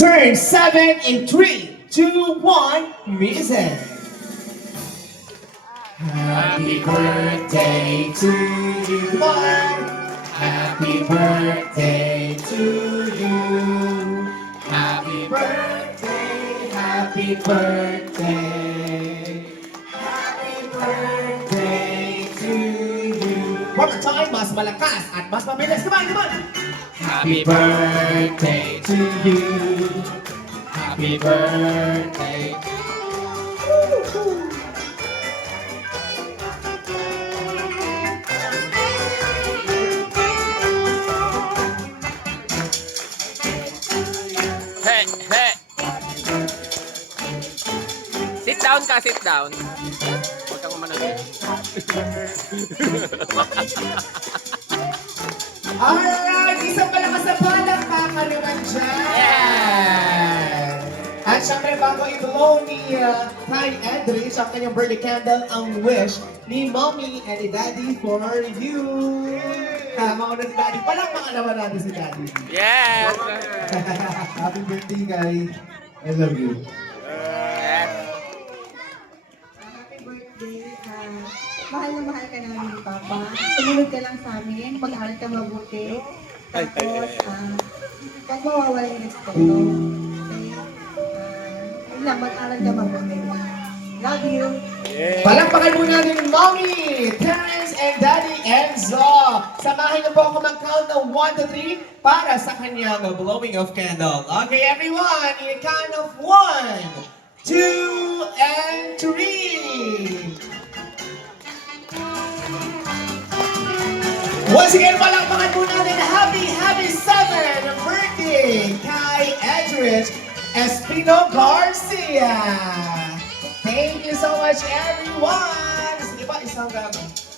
Turn 7 in 3, 2, 1, music. Happy birthday to you, Mark. Happy birthday to you. Happy birthday, happy birthday. Happy birthday to you. One more time, mas malakas at mas mabilis. Come on, come on. Happy birthday to you. Happy birthday. He, he. Sit down ka, sit down. Huwag kang managin. Alright, isang malakas na palakpakan naman dyan. At syempre bago i-blow ni Ty Edrich ang kanyang birthday candle, ang wish ni Mommy and ni Daddy for you. Mauna si Daddy. Palakpakan naman natin si Daddy. Yes! Happy birthday, guys. I love you. Yes! Happy birthday. Mahal na mahal ka namin ni Papa. Sumunod ka lang sa amin. Mag-aaral ka mabuti. Tapos, pag mawawala yung respeto. Okay? Yun lang, mag-aaral ka mabuti. Love you. Palakpakan muna natin Mommy, Terrence, and Daddy Enzo. Samahan niyo po ako mag-count ng 1 to 3 para sa kanyang blowing of candle. Okay, everyone, in count of 1, 2, and 3. Once again, palakpakan po natin happy 7th birthday kay Edrich Espino Garcia. Thank you so much, everyone. Sige pa, isang gagawin.